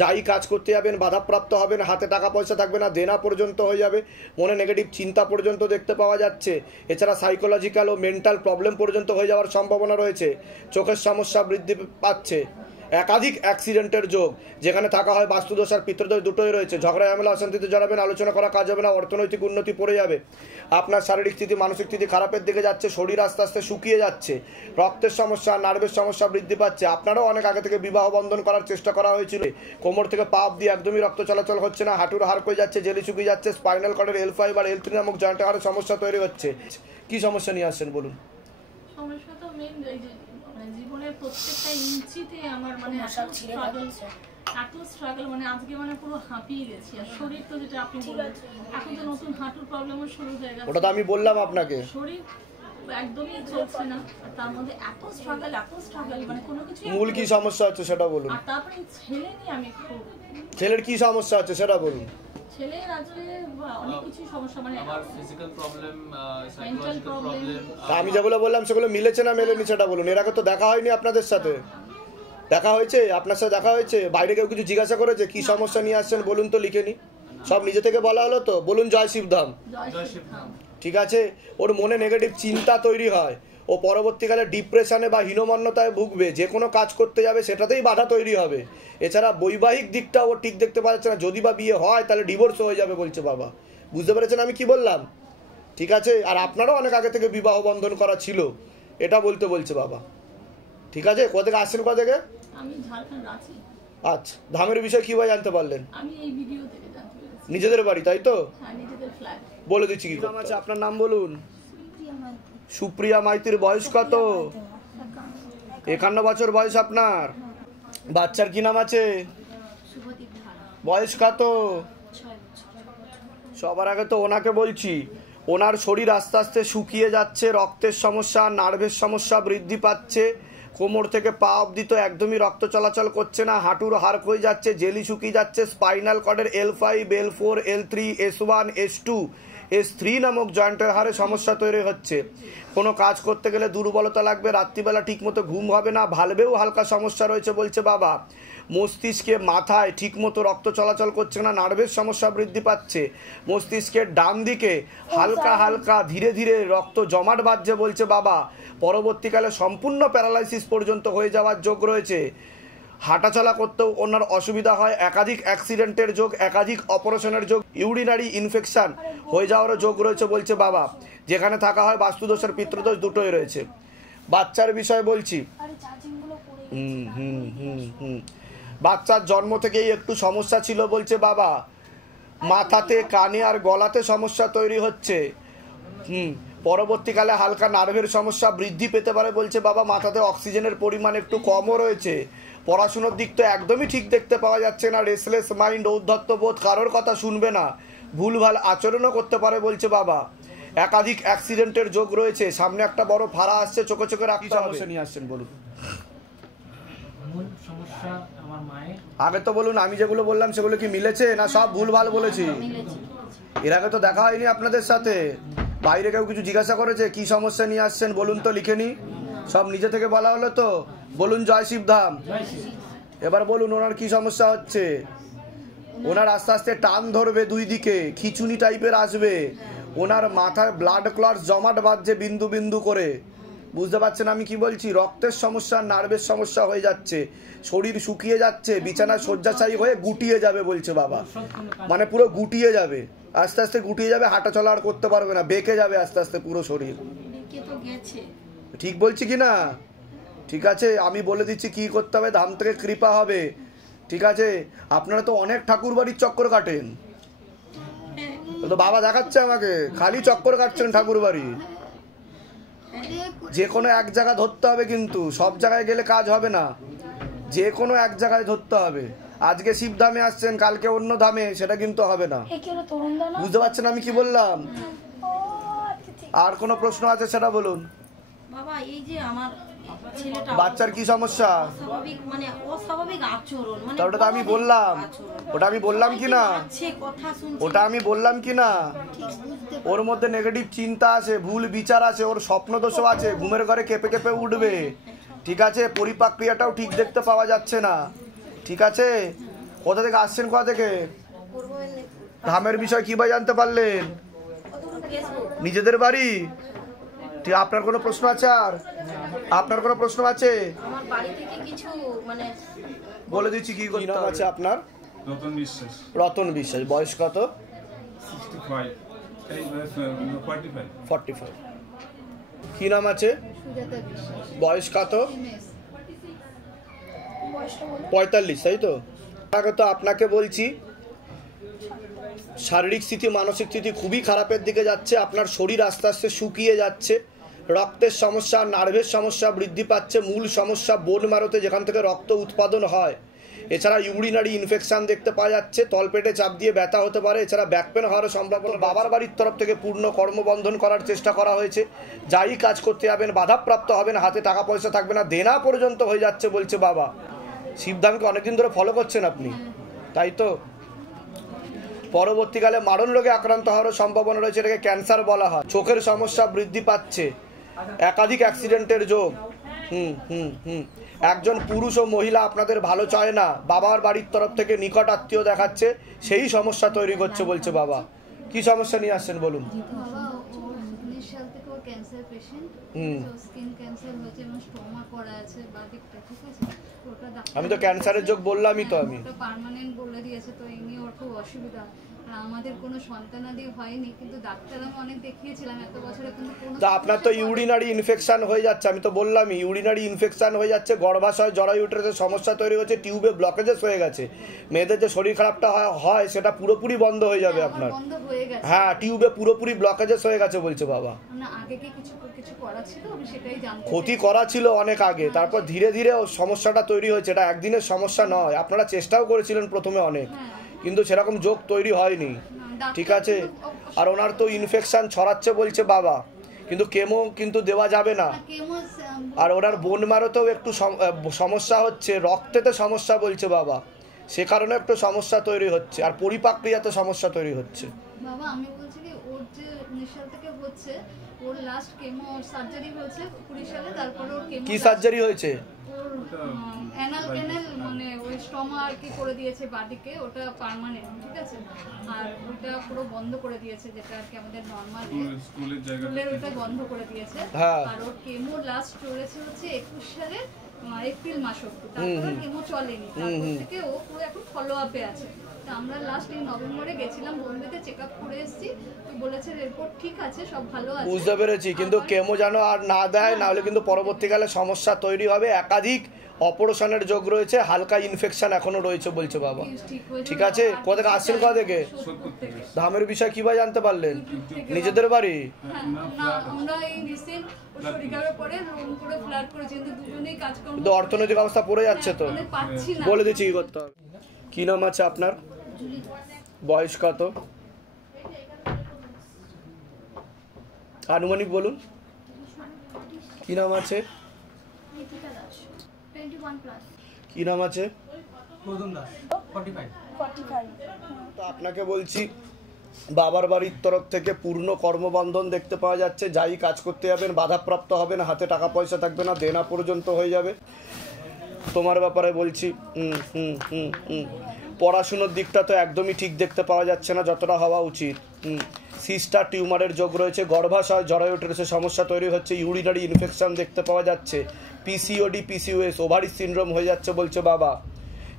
যাই কাজ করতে যাবেন বাধাপ্রাপ্ত হবেন, হাতে টাকা পয়সা থাকবে না, দেনা পর্যন্ত হয়ে যাবে, মনে নেগেটিভ চিন্তা পর্যন্ত দেখতে পাওয়া যাচ্ছে, এছাড়া সাইকোলজিক্যাল ও মেন্টাল প্রবলেম পর্যন্ত হয়ে যাওয়ার সম্ভাবনা রয়েছে, চোখের সমস্যা বৃদ্ধি পাচ্ছে, একাধিক অ্যাক্সিডেন্টের যোগ, যেখানে থাকা হয় বাস্তুদোষ আর পিতৃদোষ দুটোই রয়েছে, ঝগড়া ঝামেলা অশান্তিতে জড়াবেন, আলোচনা করা কাজ হবে না, অর্থনৈতিক উন্নতি পড়ে যাবে, আপনার শারীরিক স্থিতি মানসিক স্থিতি খারাপের দিকে যাচ্ছে, শরীর আস্তে আস্তে শুকিয়ে যাচ্ছে, রক্তের সমস্যা নার্ভের সমস্যা বৃদ্ধি পাচ্ছে। আপনারাও অনেক আগে থেকে বিবাহ বন্ধন করার চেষ্টা করা হয়েছিল, কোমর থেকে পা অবধি একদমই রক্ত চলাচল হচ্ছে না, হাঁটুর হাড় কমে যাচ্ছে, জেলি শুকিয়ে যাচ্ছে, স্পাইনাল কর্ডের L5 আর L3 নামক জয়েন্ট হাড়ের সমস্যা তৈরি হচ্ছে। কি সমস্যা নিয়ে আসছেন বলুন? সমস্যা তো মেইন জীবনের প্রত্যেকটা ইঞ্চিতে আমার মানে এত স্ট্রাগল, মানে আজকে মানে পুরো হাঁপিয়ে গেছি। আর শরীর তো যেটা আপনি বললেন, এখন তো নতুন হাঁটুর প্রবলেমও শুরু হয়ে গেছে। ওটা তো আমি বললাম আপনাকে, শরীর একদমই চলছে না, আর তার মধ্যে এত স্ট্রাগল মানে কোনো কিছু। মূল কি সমস্যা হচ্ছে সেটা বলুন। আর তারপরে ছেলে নিয়ে আমি খুব, ছেলের কি সমস্যা হচ্ছে সেটা বলুন। ছেলের আসলে অনেক কিছু সমস্যা, মানে আমার ফিজিক্যাল প্রবলেম, সাইকোলজিক্যাল প্রবলেম। আমি যেগুলো বললাম সেগুলো মিলেছে না মেলেনি সেটা বলুন। এর আগে তো দেখা হয়নি আপনাদের সাথে, দেখা হয়েছে? আপনার সাথে দেখা হয়েছে? বাইরে কেউ কিছু জিজ্ঞাসা করেছে কি সমস্যা নিয়ে আসছেন বলুন তো, লিখে নি। সব নিজে থেকে বলা হলো তো? বলুন জয় শিবধাম। ঠিক আছে, ওর মনে নেগেটিভ চিন্তা তৈরি হয়, ও পরবর্তীকালে ডিপ্রেশনে বা হীনমন্যতায় ভুগবে, যে কোনো কাজ করতে যাবে সেটাতেই বাধা তৈরি হবে, এছাড়া বৈবাহিক দিকটা ও ঠিক দেখতে পাচ্ছে না, যদি বা বিয়ে হয় তাহলে ডিভোর্স হয়ে যাবে বলছে বাবা। বুঝতে পেরেছেন আমি কি বললাম? ঠিক আছে, আর আপনারাও অনেক আগে থেকে বিবাহ বন্ধন করা ছিল, এটা বলতে বলছে বাবা। ঠিক আছে, কোথা থেকে আসছেন? কোথা থেকে? আমি ঝাড়খণ্ড আছি। আচ্ছা, ধামের বিষয় কিভাবে জানতে পারলেন? আমি এই ভিডিও থেকে জানতে পেরেছি। নিজেদের বাড়ি তাই তো? হ্যাঁ, নিজেদের ফ্ল্যাট। বলে দিচ্ছি কি নাম আছে আপনার, নাম বলুন। সুপ্রিয়া মাইতির বয়স কত? 51 বছর বয়স আপনার। বাচ্চার কি নাম আছে? বয়স কত? সবার আগে তো ওনাকে বলছি, ওনার শরীর আস্তে আস্তে শুকিয়ে যাচ্ছে, রক্তের সমস্যা, নার্ভের সমস্যা বৃদ্ধি পাচ্ছে, কোমর থেকে পা অবধি তো একদমই রক্ত চলাচল করছে না, হাঁটুর হাড় হয়ে যাচ্ছে, জেলি শুকিয়ে যাচ্ছে, spinal কর্ডের L5, L4, L3, S1, S2, S3 নামক জয়েন্টের হাড়ে সমস্যা তৈরি হচ্ছে। কোনো কাজ করতে গেলে দুর্বলতা লাগবে, রাত্রিবেলা ঠিকমতো ঘুম হবে না, ভালভেও হালকা সমস্যা রয়েছে বলছে বাবা। মস্তিষ্কে, মাথায় ঠিকমতো রক্ত চলাচল করছে না, নার্ভের সমস্যা বৃদ্ধি পাচ্ছে, মস্তিষ্কের ডান দিকে হালকা হালকা ধীরে ধীরে রক্ত জমাট বাঁধছে বলছে বাবা। পরবর্তীকালে সম্পূর্ণ প্যারালাইসিস পর্যন্ত হয়ে যাওয়ার যোগ রয়েছে। হাঁটাচলা করতেও ওনার অসুবিধা হয়, একাধিক অ্যাক্সিডেন্টের যোগ, একাধিক অপারেশনের যোগ, ইউরিনারি ইনফেকশন হয়ে যাওয়ারও যোগ রয়েছে বলছে বাবা। যেখানে থাকা হয় বাস্তুদোষ আর পিতৃদোষ দুটোই রয়েছে। বাচ্চার বিষয় বলছি, বাচ্চার জন্ম থেকেই একটু সমস্যা ছিল বলছে বাবা। মাথাতে, কানে আর গলাতে সমস্যা তৈরি হচ্ছে। পরবর্তীকালে হালকা নার্ভের সমস্যা বৃদ্ধি পেতে পারে বলছে বাবা। মাথাতে অক্সিজেনের পরিমাণ একটু কমও রয়েছে। পড়াশুনোর দিক তো একদমই ঠিক দেখতে পাওয়া যাচ্ছে না, রেসলেস মাইন্ড, ঔদ্ধত্য বোধ, কারোর কথা শুনবে না, ভুলভাল আচরণও করতে পারে বলছে বাবা। একাধিক অ্যাক্সিডেন্টের যোগ রয়েছে, সামনে একটা বড় ফাড়া আসছে, চোখে চোখে রাখতে হবে। নিয়ে আসছেন বলুন। সমস্যা আমার মায়ের। আগে তো বলুন, আমি যেগুলো বললাম সেগুলো কি মিলেছে না সব ভুলভাল বলেছি? এর আগে তো দেখা হয়নি আপনাদের সাথে, বাইরে কেউ কিছু জিজ্ঞাসা করেছে কি সমস্যা নিয়ে আসছেন বলুন তো, লিখে নি, সব নিজে থেকে বলা হলো তো। বলুন জয় শিবধাম। এবার বলুন ওনার কি সমস্যা হচ্ছে। ওনার আস্তে আস্তে টান ধরবে দুই দিকে, খিচুনি টাইপের আসবে, ওনার মাথায় ব্লাড ক্লট জমাট বাঁধছে বিন্দু বিন্দু করে। বুঝতে পারছেন আমি কি বলছি? রক্তের সমস্যা, নার্ভের সমস্যা হয়ে যাচ্ছে, শরীর শুকিয়ে যাচ্ছে, বিছানায় শয্যাশায়ী হয়ে গুটিয়ে যাবে বলছে বাবা। মানে পুরো গুটিয়ে যাবে, আস্তে আস্তে গুটিয়ে যাবে, হাঁটা চলা আর করতে পারবে না, বেঁকে যাবে আস্তে আস্তে পুরো শরীর। ঠিক বলছি কি না? ঠিক আছে, আমি বলে দিচ্ছি কি করতে হবে, ধাম থেকে কৃপা হবে। ঠিক আছে, আপনারা তো অনেক ঠাকুর বাড়ির চক্কর কাটেন, তো বাবা দেখাচ্ছে আমাকে খালি চক্কর কাটছেন ঠাকুর বাড়ি। যে কোনো এক জায়গা ধরতে হবে, কিন্তু সব জায়গায় গেলে কাজ হবে না, যে কোনো এক জায়গায় ধরতে হবে। আজকে শিব ধামে আসছেন, কালকে অন্য ধামে, সেটা কিন্তু হবে না। বুঝতে পারছেন আমি কি বললাম? আর কোনো প্রশ্ন আছে সেটা বলুন। বাবা এই যে আমার ছেলেটা, বাচ্চার কি সমস্যা? অস্বাভাবিক, মানে অস্বাভাবিক আচরণ, মানে ওটা তো আমি বললাম, ওটা আমি বললাম কি না, কথা শুনছে, ওটা আমি বললাম কি না। ওর মধ্যে নেগেটিভ চিন্তা আছে, ভুল বিচার আছে, ওর স্বপ্ন দোষও আছে, ঘুমের ঘরে কেঁপে কেঁপে উঠবে। ঠিক আছে, পরিপাক্রিয়াটাও ঠিক দেখতে পাওয়া যাচ্ছে না। ঠিক আছে, কোথা থেকে আসছেন, কোথা থেকে? ধামের বিষয় কি ভাই জানতে পারলেন? নিজেদের বাড়ি। ঠিক, আপনার কোনো প্রশ্ন আছে? আর আপনার কোনো প্রশ্ন আছে? আমার বাড়ি থেকে কিছু মানে বলে দিচ্ছি কি করতে হবে। আছে আপনার? রতন বিশ্বাস। রতন বিশ্বাস। বয়স কত? 65 45। কি নাম আছে? বয়স কত? 45, তাই তো? আগে তো আপনাকে বলছি, শারীরিক স্থিতি, মানসিক স্থিতি খুবই খারাপের দিকে যাচ্ছে। আপনার শরীর আস্তে আস্তে শুকিয়ে যাচ্ছে, রক্তের সমস্যা, নার্ভের সমস্যা বৃদ্ধি পাচ্ছে, মূল সমস্যা বোন ম্যারোতে যেখান থেকে রক্ত উৎপাদন হয়। এছাড়া ইউরিনারি ইনফেকশন দেখতে পাওয়া যাচ্ছে, তলপেটে চাপ দিয়ে ব্যথা হতে পারে, এছাড়া ব্যাক পেন হওয়ার সম্ভাবনা। বাবার বাড়ির তরফ থেকে পূর্ণ কর্মবন্ধন করার চেষ্টা করা হয়েছে, যাই কাজ করতে যাবেন বাধাপ্রাপ্ত হবেন, হাতে টাকা পয়সা থাকবে না, দেনা পর্যন্ত হয়ে যাচ্ছে বলছে বাবা। শিবধামকে অনেকদিন ধরে ফলো করছেন আপনি, তাই তো? পরবর্তীকালে মারণ রোগে আক্রান্ত হওয়ারও সম্ভাবনা রয়েছে, এটাকে ক্যান্সার বলা হয়। চোখের সমস্যা বৃদ্ধি পাচ্ছে, একাধিক অ্যাক্সিডেন্টের যোগ। একজন পুরুষ ও মহিলা আপনাদের ভালো চায় না, বাবার বাড়ির তরফ থেকে নিকট আত্মীয় দেখাচ্ছে, সেই সমস্যা তৈরি করছে বলছে বাবা। কি সমস্যা নিয়ে আসছেন বলুন। আমি তো ক্যান্সারের যোগ বললামই তো, আমি পার্মানেন্ট বলে দিয়েছে, তো এই নিয়ে ওর খুব অসুবিধা। আমাদের কোনো সন্তানাদি হয়নি, কিন্তু ডাক্তার আমি অনেক দেখিয়েছিলাম এত বছরে, কিন্তু তা আপনার তো ইউরিনারি ইনফেকশন হয়ে যাচ্ছে, আমি তো বললামই ইউরিনারি ইনফেকশন হয়ে যাচ্ছে, গর্ভাশয় জরায়ুটের সমস্যা তৈরি হচ্ছে, টিউবে ব্লকেজেস হয়ে গেছে। মেয়েদের যে শরীর খারাপটা হয় সেটা পুরোপুরি বন্ধ হয়ে যাবে আপনার। হ্যাঁ, টিউবে পুরোপুরি ব্লকেজেস হয়ে গেছে বলছে বাবা। ক্ষতি করা ছিল অনেক আগে, তারপর ধীরে ধীরে সমস্যাটা তৈরি হয়েছে। এটা একদিনের সমস্যা নয়, আপনারা চেষ্টাও করেছিলেন প্রথমে অনেক, কিন্তু সেরকম যোগ তৈরি হয়নি, ঠিক আছে। আর ওনার তো ইনফেকশন ছড়াচ্ছে বলছে বাবা, কিন্তু কেমো কিন্তু দেওয়া যাবে না। আর ওনার বোন মারোতেও একটু সমস্যা হচ্ছে, রক্তেতে সমস্যা বলছে বাবা, সে কারণে একটু সমস্যা তৈরি হচ্ছে, আর পরিপাক্রিয়াতে সমস্যা তৈরি হচ্ছে। বাবা আমি বলছি কি, ওর যে 19 সাল থেকে হচ্ছে, ওর লাস্ট কেমো সার্জারি হয়েছে 20 সালে, তারপরে ওর কেমো কি সার্জারি হয়েছে? ওর অ্যানাল ক্যানেল মানে ওই স্টমা আর কি করে দিয়েছে বাদিকে, ওটা পার্মানেন্ট, ঠিক আছে। আর ওটা পুরো বন্ধ করে দিয়েছে, যেটা আর কি আমাদের নরমাল স্কুলের ওটা বন্ধ করে দিয়েছে। আর ওর কেমো লাস্ট চলেছে হচ্ছে 21 সালে এপ্রিল মাস অবধি, তারপর কেমো চলেনি, তারপর থেকে ও পুরো এখন ফলো আপে আছে। তো আমরা লাস্ট এই নভেম্বরে গেছিলাম বোম্বেতে, চেক আপ করে এসেছি, তো বলেছে রিপোর্ট ঠিক আছে, সব ভালো আছে। বুঝতে পেরেছি, কিন্তু কেমো যেন আর না দেয়, না হলে কিন্তু পরবর্তীকালে সমস্যা তৈরি হবে। একাধিক অপারেশনের যোগ রয়েছে, হালকা ইনফেকশন এখনো রয়েছে বলছে বাবা, ঠিক আছে। কোথা থেকে আসছেন, কোথা থেকে? ধামের বিষয় কিভাবে জানতে পারলেন? নিজেদের বাড়ি? আমরা এই রিসেন্ট শরীর খারাপের পরে রুম করে ফ্ল্যাট করেছি, কিন্তু দুজনেই কাজ করতে, কিন্তু অর্থনৈতিক অবস্থা পড়ে যাচ্ছে তো, বলে দিচ্ছি কি করতে হবে। কি নাম আছে আপনার? বয়স কত? আনুমানিক বলুন। কি নাম আছে? কি নাম আছে? তো আপনাকে বলছি, বাবার বাড়ির তরফ থেকে পূর্ণ কর্মবন্ধন দেখতে পাওয়া যাচ্ছে। যাই কাজ করতে যাবেন বাধাপ্রাপ্ত হবেন, হাতে টাকা পয়সা থাকবে না, দেনা পর্যন্ত হয়ে যাবে। তোমার ব্যাপারে বলছি, পড়াশুনোর দিকটা তো একদমই ঠিক দেখতে পাওয়া যাচ্ছে না যতটা হওয়া উচিত। সিস্টার টিউমারের যোগ রয়েছে, গর্ভাশয় জরায়ুটের সমস্যা তৈরি হচ্ছে, ইউরিনারি ইনফেকশন দেখতে পাওয়া যাচ্ছে, পিসিওডি পিসিওএস ওভারি সিনড্রোম হয়ে যাচ্ছে বলছে বাবা।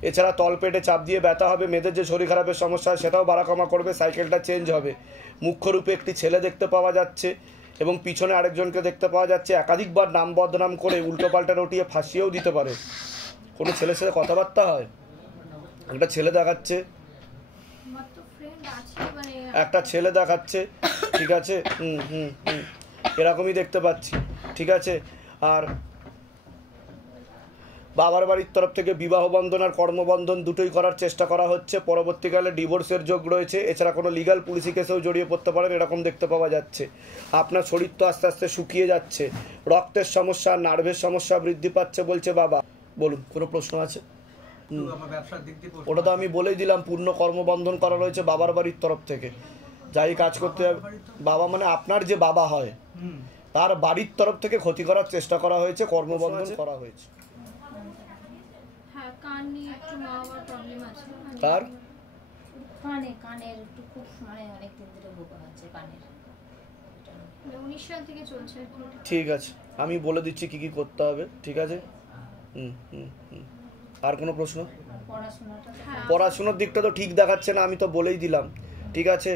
এছাড়া তলপেটে চাপ দিয়ে ব্যথা হবে, মেয়েদের যে শরীর খারাপের সমস্যা সেটাও বাড়া কমা করবে, সাইকেলটা চেঞ্জ হবে। মুখ্যরূপে একটি ছেলে দেখতে পাওয়া যাচ্ছে এবং পিছনে আরেকজনকে দেখতে পাওয়া যাচ্ছে। একাধিকবার নাম বদনাম করে উল্টোপাল্টা রটিয়ে ফাঁসিয়েও দিতে পারে। কোনো ছেলের সাথে কথাবার্তা হয়, একটা ছেলে দেখাচ্ছে, একটা ছেলে দেখাচ্ছে, ঠিক আছে। এরকমই দেখতে পাচ্ছি, ঠিক আছে। আর বাবার বাড়ির তরফ থেকে বিবাহ বন্ধন আর কর্মবন্ধন দুটোই করার চেষ্টা করা হচ্ছে। পরবর্তীকালে ডিভোর্সের যোগ রয়েছে। এছাড়া কোনো লিগাল পুলিশি কেসেও জড়িয়ে পড়তে পারেন, এরকম দেখতে পাওয়া যাচ্ছে। আপনার শরীর তো আস্তে আস্তে শুকিয়ে যাচ্ছে, রক্তের সমস্যা, নার্ভের সমস্যা বৃদ্ধি পাচ্ছে বলছে বাবা। বলুন, কোনো প্রশ্ন আছে? ওটা তো আমি বলেই দিলাম, পূর্ণ কর্মবন্ধন করা রয়েছে বাবার বাড়ির তরফ থেকে। যাই কাজ করতে হবে, বাবা মানে আপনার যে বাবা হয় তার বাড়ির তরফ থেকে ক্ষতি করার চেষ্টা করা হয়েছে, কর্মবন্ধন করা হয়েছে। তার কানের একটু খুব মানে অনেক দিন ধরে ভোগা হচ্ছে কানের, 19 সাল থেকে চলছে। ঠিক আছে, আমি বলে দিচ্ছি কি কি করতে হবে, ঠিক আছে। আর কোনো প্রশ্ন? পড়াশোনার দিকটা তো ঠিক দেখাচ্ছে না, আমি তো বলেই দিলাম, ঠিক আছে।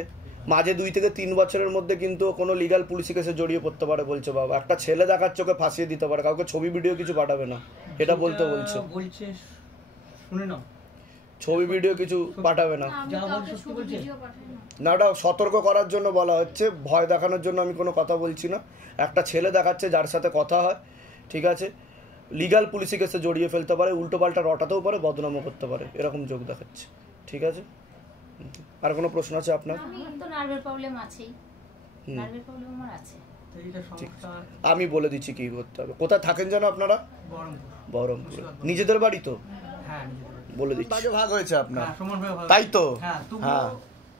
মাঝে 2 থেকে 3 বছরের মধ্যে কিন্তু কোনো লিগাল পুলিশি কেসে জড়িয়ে পড়তে পারে বলছে বাবা। একটা ছেলে দেখাচ্ছে, ওকে ফাঁসিয়ে দিতে পারে, কাউকে ছবি ভিডিও কিছু পাঠাবে না, এটা বলতে বলছে। শুনে নাও, ছবি ভিডিও কিছু পাঠাবে না, না ওটা সতর্ক করার জন্য বলা হচ্ছে, ভয় দেখানোর জন্য আমি কোনো কথা বলছি না। একটা ছেলে দেখাচ্ছে যার সাথে কথা হয়, ঠিক আছে। লিগাল পুলিশি কেসে জড়িয়ে ফেলতে পারে, উল্টোপাল্টা রটাতেও পারে, বদনামও করতে পারে, এরকম যোগ দেখাচ্ছে, ঠিক আছে। আর কোনো প্রশ্ন আছে আপনার? তো নার্ভের প্রবলেম আছেই, নার্ভের প্রবলেম আমার আছে। আমি বলে দিচ্ছি কি করতে হবে। কোথায় থাকেন যেন আপনারা? বহরমপুর। নিজেদের বাড়ি তো? হ্যাঁ, বলে দিচ্ছি। ভাগ হয়েছে আপনার, তাই তো? হ্যাঁ,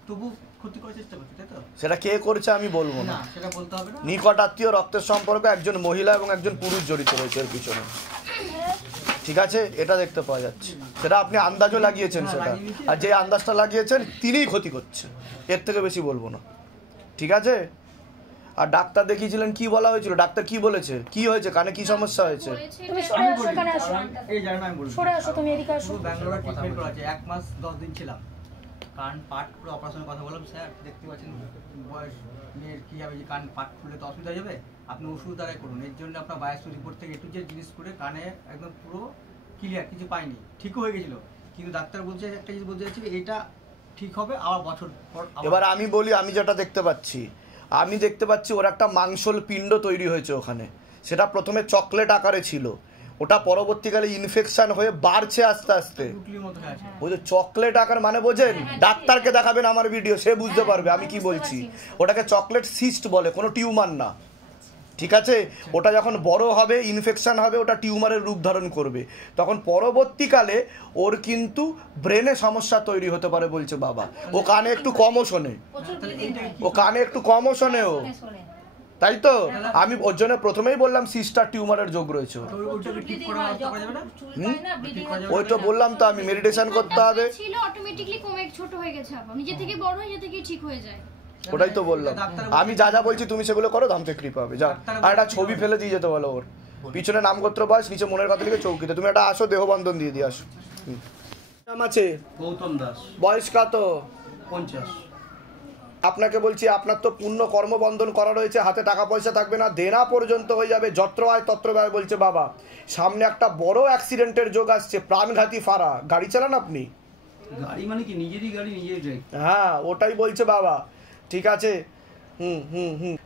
তবু ক্ষতি করার চেষ্টা করছে, তাই তো? সেটা কে করছে আমি বলবো না, সেটা বলতে হবে না। নিকট আত্মীয় রক্তের সম্পর্ক, একজন মহিলা এবং একজন পুরুষ জড়িত রয়েছে এর পিছনে, ঠিক আছে। এটা দেখতে পাওয়া যাচ্ছে, সেটা আপনি আন্দাজও লাগিয়েছেন সেটা, আর যে আন্দাজটা লাগিয়েছেন তিনিই ক্ষতি করছে, এর থেকে বেশি বলবো না, ঠিক আছে। আর ডাক্তার দেখিয়েছিলেন, কি বলা হয়েছিল? ডাক্তার কি বলেছে, কি হয়েছে, কানে কি সমস্যা হয়েছে? ব্যাঙ্গালোরে ট্রিটমেন্ট করা আছে, 1 মাস 10 দিন ছিলাম। কান পাট পুরো অপারেশনের কথা বললাম, স্যার দেখতে পাচ্ছেন বয়স মেয়ের কী হবে, যে কান পাট খুললে তো অসুবিধা যাবে, আপনি ওষুধ দ্বারাই করুন। এর জন্য আপনার বায়োপসি রিপোর্ট থেকে একটু যে জিনিস করে কানে একদম পুরো ক্লিয়ার, কিছু পাইনি, ঠিকও হয়ে গেছিলো। কিন্তু ডাক্তার বলছে একটা জিনিস বলতে চাইছি, এটা ঠিক হবে আবার বছর পর। এবার আমি বলি, আমি যেটা দেখতে পাচ্ছি, আমি দেখতে পাচ্ছি ওর একটা মাংসল পিণ্ড তৈরি হয়েছে ওখানে। সেটা প্রথমে চকলেট আকারে ছিল, ওটা পরবর্তীকালে ইনফেকশন হয়ে বাড়ছে আস্তে আস্তে। ওই যে চকলেট আকার মানে বোঝেন, ডাক্তারকে দেখাবেন আমার ভিডিও, সে বুঝতে পারবে আমি কি বলছি। ওটাকে চকলেট সিস্ট বলে, কোনো টিউমার না, ঠিক আছে? ওটা যখন বড় হবে, ইনফেকশন হবে, ওটা টিউমারের রূপ ধারণ করবে, তখন পরবর্তীকালে ওর কিন্তু ব্রেনে সমস্যা তৈরি হতে পারে বলছে বাবা। ও কানে একটু কমও শোনে, ও তাই তো আমি ওর জন্য প্রথমেই বললাম সিস্টার টিউমারের যোগ রয়েছে। ওই তো বললাম তো আমি, মেডিটেশন করতে হবে, ছিল অটোমেটিক্যালি কমে ছোট হয়ে গেছে, আপা নিজে থেকে বড় হয়ে থেকে ঠিক হয়ে যায়। ওটাই তো বললাম আমি, যা যা বলছি তুমি সেগুলো করো, ধাম থেকে কৃপা হবে। যা, আর একটা ছবি ফেলে দিয়ে যেতে বলো ওর, পিছনে নামগোত্র বয়স, নিচে মনের কথা লিখে চৌকিতে। তুমি একটা আসো, দেহবন্ধন দিয়ে দিয়ে আসো। নাম আছে গৌতম দাস, বয়স কত? 50। আপনাকে বলছি আপনার তো পূর্ণ কর্মবন্ধন করা রয়েছে, হাতে টাকা পয়সা থাকবে না, দেনা পর্যন্ত হয়ে যাবে, যত্র আয় তত্র ব্যয় বলছে বাবা। সামনে একটা বড় অ্যাক্সিডেন্টের যোগ আসছে, প্রাণঘাতী ফাঁড়া। গাড়ি চালান আপনি? গাড়ি মানে কি নিজেরই গাড়ি নিজেই যাই? হ্যাঁ ওটাই বলছে বাবা, ঠিক আছে।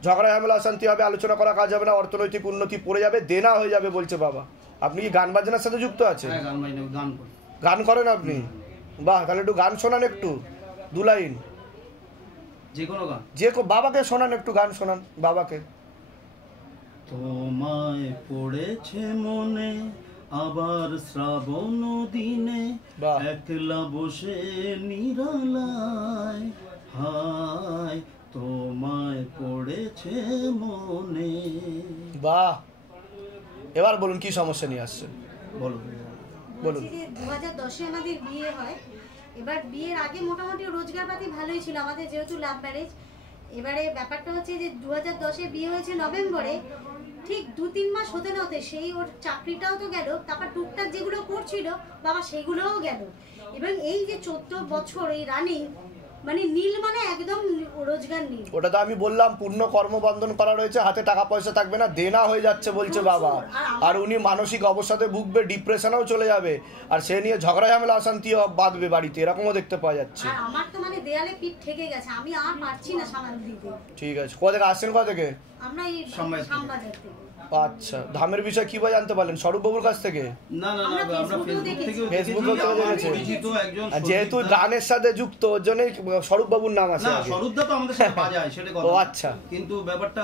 ঝগড়া ঝামেলা অশান্তি হবে, আলোচনা করা কাজ হবে না, অর্থনৈতিক উন্নতি পড়ে যাবে, দেনা হয়ে যাবে বলছে বাবা। আপনি কি গান বাজনার সাথে যুক্ত আছেন? গান করেন আপনি? বাহ, তাহলে একটু গান শোনান, একটু 2 লাইন যে কোনো গান, বাবাকে শোনান, একটু গান শোনান বাবাকে। তোমায় পড়েছে মনে আবার শ্রাবণ দিনে, একলা বসে নিরালায়, হায় তোমায় পড়েছে মনে। বাহ, এবার বলুন কি সমস্যা নিয়ে আসছেন, বলুন। 2010-এ আমাদের বিয়ে হয়। এবার বিয়ের আগে মোটামুটি রোজগারপাতি ভালোই ছিল আমাদের, যেহেতু লাভ ম্যারেজ। এবারে ব্যাপারটা হচ্ছে যে 2010-এ বিয়ে হয়েছে নভেম্বরে, ঠিক 2-3 মাস হতে না হতে সেই ওর চাকরিটাও তো গেল, তারপর টুকটাক যেগুলো করছিল বাবা সেগুলোও গেল। এবং এই যে 14 বছর এই রানিং, মানে নীল মানে একদম রোজগার নীল। ওটা তো আমি বললাম পূর্ণ কর্মবন্ধন করা রয়েছে, হাতে টাকা পয়সা থাকবে না, দেনা হয়ে যাচ্ছে বলছে বাবা। আর উনি মানসিক অবসাদে ভুগবে, ডিপ্রেশনেও চলে যাবে, আর সে নিয়ে ঝগড়া ঝামেলা অশান্তি বাঁধবে বাড়িতে, এরকমও দেখতে পাওয়া যাচ্ছে। আর আমার তো মানে দেয়ালে পিঠ ঠেকে গেছে, আমি আর পারছি না সামাল দিতে। ঠিক আছে, কোথা থেকে আসছেন? কোথা থেকে? আমরা এই শ্যামবাজার থেকে। আচ্ছা, ধামের বিষয় কি বা জানতে পারলেন? স্বরূপবাবুর কাছ থেকে? না না না, আমরা ফেসবুকে যেহেতু গানের সাথে যুক্ত, ওর জন্যই স্বরূপবাবুর নাম আছে। না, স্বরূপদা তো আমাদের সাথে বাজায়, সেটা কথা। ও আচ্ছা, কিন্তু ব্যাপারটা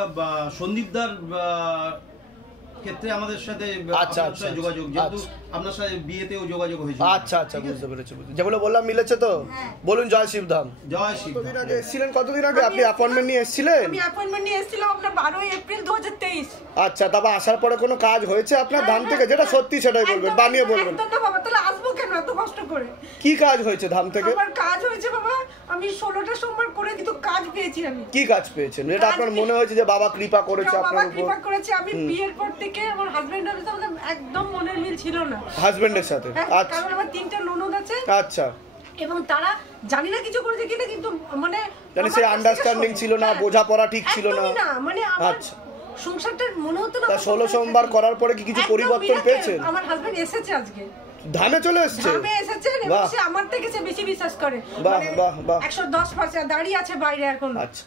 সন্দীপদার ক্ষেত্রে আমাদের সাথে যোগাযোগ, যেহেতু আপনার সাথে বিয়েতেও যোগাযোগ হয়েছে। আচ্ছা আচ্ছা, বুঝতে পেরেছি। যেগুলো বললাম মিলেছে তো? বলুন জয় শিবধাম। জয় শিবধাম। আগে এসেছিলেন কতদিন আগে? আপনি অ্যাপয়েন্টমেন্ট নিয়ে এসেছিলেন? আমি অ্যাপয়েন্টমেন্ট নিয়ে এসেছিলাম আপনার 12 এপ্রিল 2023। আচ্ছা, তারপর আসার পরে কোনো কাজ হয়েছে আপনার ধাম থেকে? যেটা সত্যি সেটাই বলবেন, বানিয়ে বলবেন। একদম না বাবা, তাহলে আসবো কেন এত কষ্ট করে? কি কাজ হয়েছে ধাম থেকে? আমার কাজ হয়েছে বাবা, আমি 16টা সোমবার করে কিন্তু কাজ পেয়েছি। আমি কি কাজ পেয়েছেন? এটা আপনার মনে হয়েছে যে বাবা কৃপা করেছে আপনার উপর? বাবা কৃপা করেছে। আমি বিয়ের পর থেকে আমার হাজবেন্ডের সাথে একদম মনের মিল ছিল না। হাজবেন্ডের সাথে? আচ্ছা, কারণ আমার 3টা ননদ আছে। আচ্ছা, এবং তারা জানি না কিছু করেছে কিনা, কিন্তু মানে জানি সে আন্ডারস্ট্যান্ডিং ছিল না, বোঝাপড়া ঠিক ছিল না। মানে আমার সংসারটা মনে হতো না। 16 সোমবার করার পরে কি কিছু পরিবর্তন পেয়েছেন? আমার হাজবেন্ড এসেছে আজকে, ধামে চলে এসেছে। ধামে এসেছেন এবং সে আমার থেকে বেশি বিশ্বাস করে। বাহ বাহ বাহ, 110% দাঁড়িয়ে আছে বাইরে এখন। আচ্ছা,